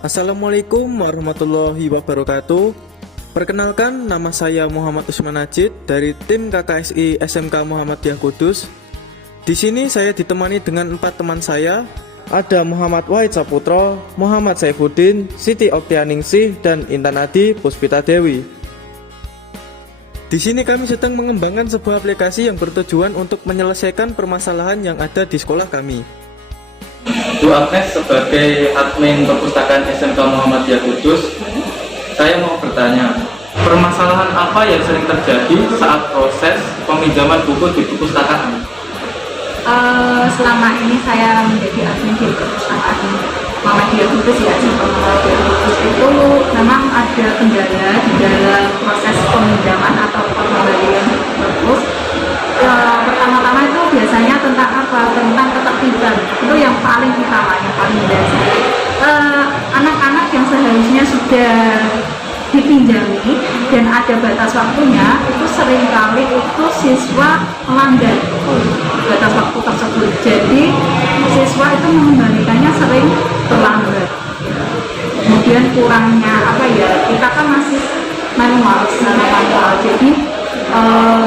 Assalamualaikum warahmatullahi wabarakatuh. Perkenalkan, nama saya Muhammad Usman Najid dari tim KKSI SMK Muhammadiyah Kudus. Di sini saya ditemani dengan 4 teman saya. Ada Muhammad Wahid Saputro, Muhammad Saifuddin, Siti Oktianingsih, dan Intan Adi Puspita Dewi. Di sini kami sedang mengembangkan sebuah aplikasi yang bertujuan untuk menyelesaikan permasalahan yang ada di sekolah kami. Bu Agnes, sebagai admin perpustakaan SMK Muhammadiyah Kudus, saya mau bertanya, permasalahan apa yang sering terjadi saat proses peminjaman buku di perpustakaan? Selama ini saya menjadi admin di perpustakaan Muhammadiyah Kudus ya, SMK Muhammadiyah Kudus itu memang ada kendala di dalam proses peminjaman atau pengembalian perpus. Pertama-tama itu biasanya tentang apa? Tentang ketertiban. Itu yang paling utama, yang paling dasar. Anak-anak yang seharusnya sudah dipinjami dan ada batas waktunya, itu seringkali itu siswa melanggar batas waktu tersebut. Jadi siswa itu mengembalikannya sering terlambat. Kemudian kurangnya apa ya? Kita kan masih manual, jadi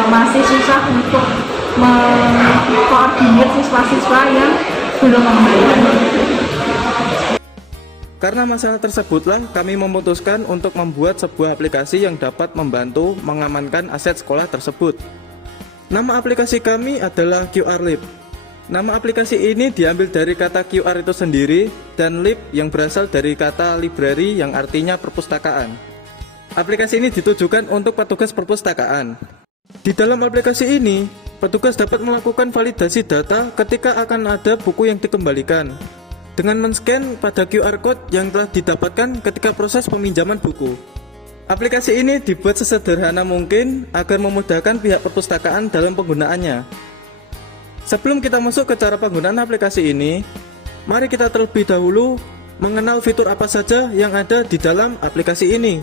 masih susah untuk mengkoordinir siswa-siswa yang belum mengembalikan. Karena masalah tersebutlah kami memutuskan untuk membuat sebuah aplikasi yang dapat membantu mengamankan aset sekolah tersebut. Nama aplikasi kami adalah QR Lib. Nama aplikasi ini diambil dari kata QR itu sendiri dan Lib yang berasal dari kata library yang artinya perpustakaan. Aplikasi ini ditujukan untuk petugas perpustakaan. Di dalam aplikasi ini, petugas dapat melakukan validasi data ketika akan ada buku yang dikembalikan dengan men-scan pada QR Code yang telah didapatkan ketika proses peminjaman buku. Aplikasi ini dibuat sesederhana mungkin agar memudahkan pihak perpustakaan dalam penggunaannya. Sebelum kita masuk ke cara penggunaan aplikasi ini, mari kita terlebih dahulu mengenal fitur apa saja yang ada di dalam aplikasi ini.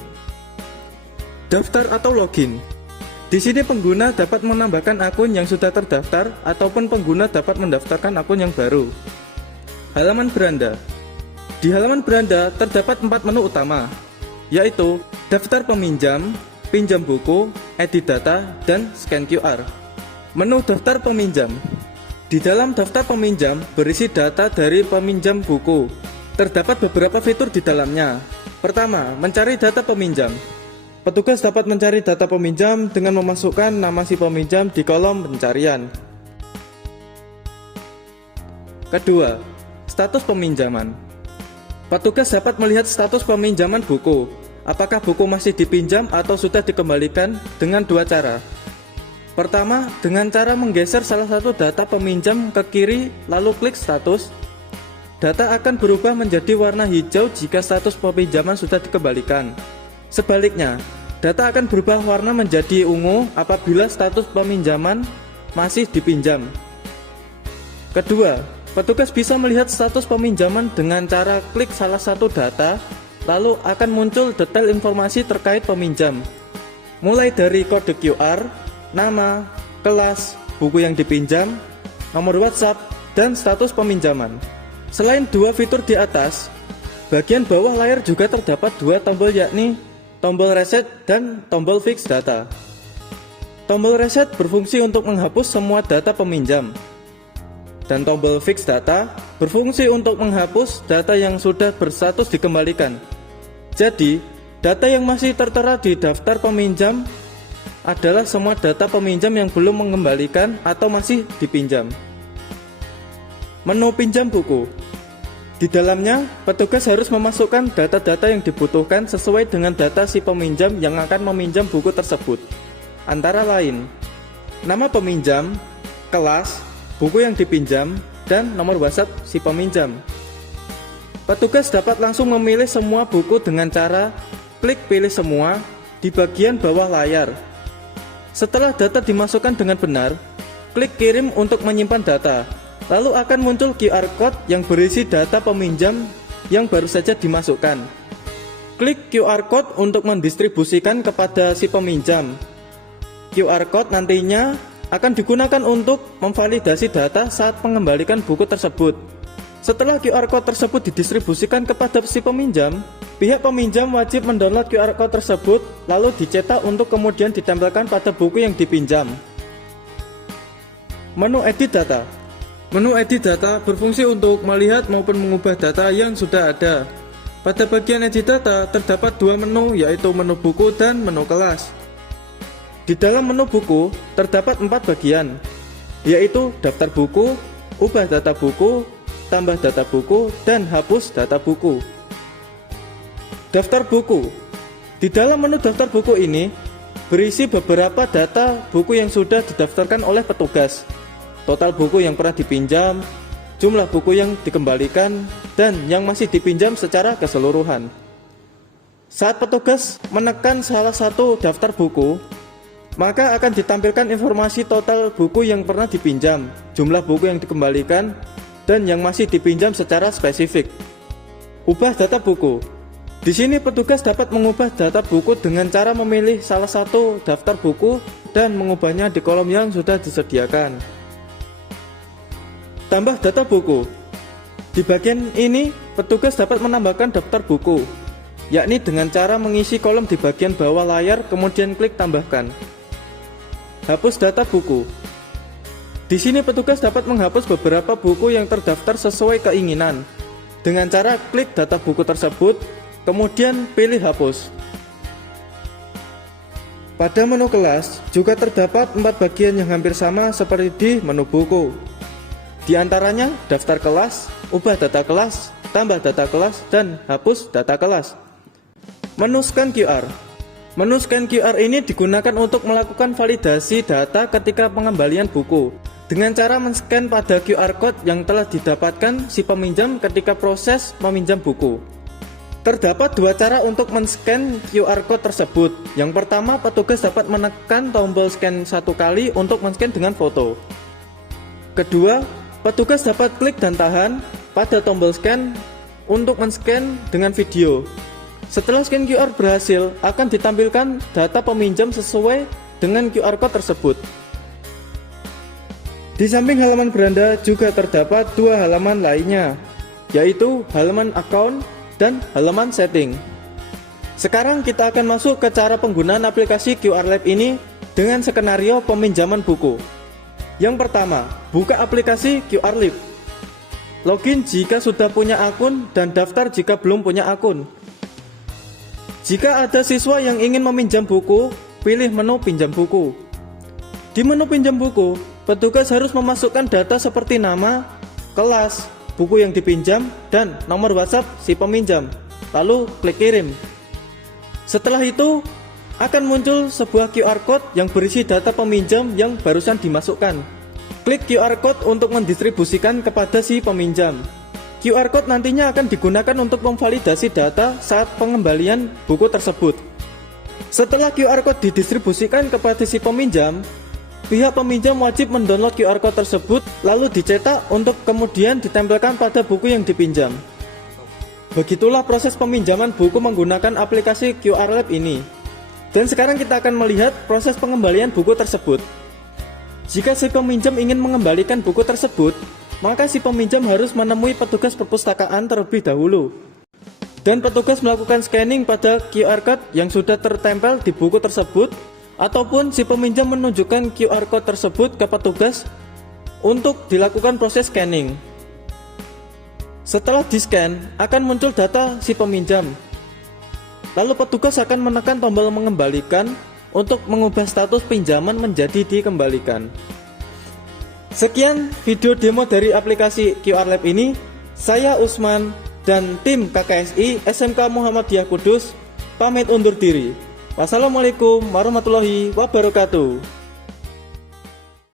Daftar atau login. Di sini pengguna dapat menambahkan akun yang sudah terdaftar ataupun pengguna dapat mendaftarkan akun yang baru. Halaman beranda. Di halaman beranda terdapat 4 menu utama, yaitu daftar peminjam, pinjam buku, edit data, dan scan QR. Menu daftar peminjam. Di dalam daftar peminjam berisi data dari peminjam buku. Terdapat beberapa fitur di dalamnya. Pertama, mencari data peminjam. Petugas dapat mencari data peminjam dengan memasukkan nama si peminjam di kolom pencarian. Kedua, status peminjaman. Petugas dapat melihat status peminjaman buku. Apakah buku masih dipinjam atau sudah dikembalikan dengan 2 cara. Pertama, dengan cara menggeser salah satu data peminjam ke kiri lalu klik status. Data akan berubah menjadi warna hijau jika status peminjaman sudah dikembalikan. Sebaliknya, data akan berubah warna menjadi ungu apabila status peminjaman masih dipinjam. Kedua, petugas bisa melihat status peminjaman dengan cara klik salah satu data, lalu akan muncul detail informasi terkait peminjam. Mulai dari kode QR, nama, kelas, buku yang dipinjam, nomor WhatsApp, dan status peminjaman. Selain 2 fitur di atas, bagian bawah layar juga terdapat 2 tombol, yakni tombol reset dan tombol fix data. Tombol reset berfungsi untuk menghapus semua data peminjam, dan tombol fix data berfungsi untuk menghapus data yang sudah berstatus dikembalikan. Jadi, data yang masih tertera di daftar peminjam adalah semua data peminjam yang belum mengembalikan atau masih dipinjam. Menu pinjam buku. Di dalamnya, petugas harus memasukkan data-data yang dibutuhkan sesuai dengan data si peminjam yang akan meminjam buku tersebut. Antara lain, nama peminjam, kelas, buku yang dipinjam, dan nomor WhatsApp si peminjam. Petugas dapat langsung memilih semua buku dengan cara klik pilih semua di bagian bawah layar. Setelah data dimasukkan dengan benar, klik kirim untuk menyimpan data. Lalu akan muncul QR Code yang berisi data peminjam yang baru saja dimasukkan. Klik QR Code untuk mendistribusikan kepada si peminjam. QR Code nantinya akan digunakan untuk memvalidasi data saat mengembalikan buku tersebut. Setelah QR Code tersebut didistribusikan kepada si peminjam, pihak peminjam wajib mendownload QR Code tersebut lalu dicetak untuk kemudian ditempelkan pada buku yang dipinjam. Menu edit data. Menu edit data berfungsi untuk melihat maupun mengubah data yang sudah ada. Pada bagian edit data terdapat dua menu, yaitu menu buku dan menu kelas. Di dalam menu buku terdapat 4 bagian, yaitu daftar buku, ubah data buku, tambah data buku, dan hapus data buku. Daftar buku. Di dalam menu daftar buku ini berisi beberapa data buku yang sudah didaftarkan oleh petugas, total buku yang pernah dipinjam, jumlah buku yang dikembalikan, dan yang masih dipinjam secara keseluruhan. Saat petugas menekan salah satu daftar buku, maka akan ditampilkan informasi total buku yang pernah dipinjam, jumlah buku yang dikembalikan, dan yang masih dipinjam secara spesifik. Ubah data buku. Di sini petugas dapat mengubah data buku dengan cara memilih salah satu daftar buku dan mengubahnya di kolom yang sudah disediakan. Tambah data buku. Di bagian ini, petugas dapat menambahkan daftar buku, yakni dengan cara mengisi kolom di bagian bawah layar kemudian klik tambahkan. Hapus data buku. Di sini petugas dapat menghapus beberapa buku yang terdaftar sesuai keinginan dengan cara klik data buku tersebut, kemudian pilih hapus. Pada menu kelas juga terdapat 4 bagian yang hampir sama seperti di menu buku. Di antaranya daftar kelas, ubah data kelas, tambah data kelas, dan hapus data kelas. Menu scan QR. Menu scan QR ini digunakan untuk melakukan validasi data ketika pengembalian buku dengan cara men-scan pada QR Code yang telah didapatkan si peminjam ketika proses meminjam buku. Terdapat 2 cara untuk men-scan QR Code tersebut. Yang pertama, petugas dapat menekan tombol scan 1 kali untuk men-scan dengan foto. Kedua, petugas dapat klik dan tahan pada tombol scan untuk men-scan dengan video. Setelah scan QR berhasil, akan ditampilkan data peminjam sesuai dengan QR Code tersebut. Di samping halaman beranda juga terdapat 2 halaman lainnya, yaitu halaman account dan halaman setting. Sekarang kita akan masuk ke cara penggunaan aplikasi QR Lab ini dengan skenario peminjaman buku. Yang pertama, buka aplikasi QR Lab. Login jika sudah punya akun dan daftar jika belum punya akun. Jika ada siswa yang ingin meminjam buku, pilih menu pinjam buku. Di menu pinjam buku, petugas harus memasukkan data seperti nama, kelas, buku yang dipinjam, dan nomor WhatsApp si peminjam. Lalu klik kirim. Setelah itu, akan muncul sebuah QR Code yang berisi data peminjam yang barusan dimasukkan. Klik QR Code untuk mendistribusikan kepada si peminjam. QR Code nantinya akan digunakan untuk memvalidasi data saat pengembalian buku tersebut. Setelah QR Code didistribusikan kepada si peminjam, pihak peminjam wajib mendownload QR Code tersebut lalu dicetak untuk kemudian ditempelkan pada buku yang dipinjam. Begitulah proses peminjaman buku menggunakan aplikasi QR Lab ini. Dan sekarang kita akan melihat proses pengembalian buku tersebut. Jika si peminjam ingin mengembalikan buku tersebut, maka si peminjam harus menemui petugas perpustakaan terlebih dahulu. Dan petugas melakukan scanning pada QR Code yang sudah tertempel di buku tersebut, ataupun si peminjam menunjukkan QR Code tersebut ke petugas untuk dilakukan proses scanning. Setelah di-scan, akan muncul data si peminjam. Lalu petugas akan menekan tombol mengembalikan untuk mengubah status pinjaman menjadi dikembalikan. Sekian video demo dari aplikasi QR Lab ini. Saya Usman dan tim KKSI SMK Muhammadiyah Kudus pamit undur diri. Wassalamualaikum warahmatullahi wabarakatuh.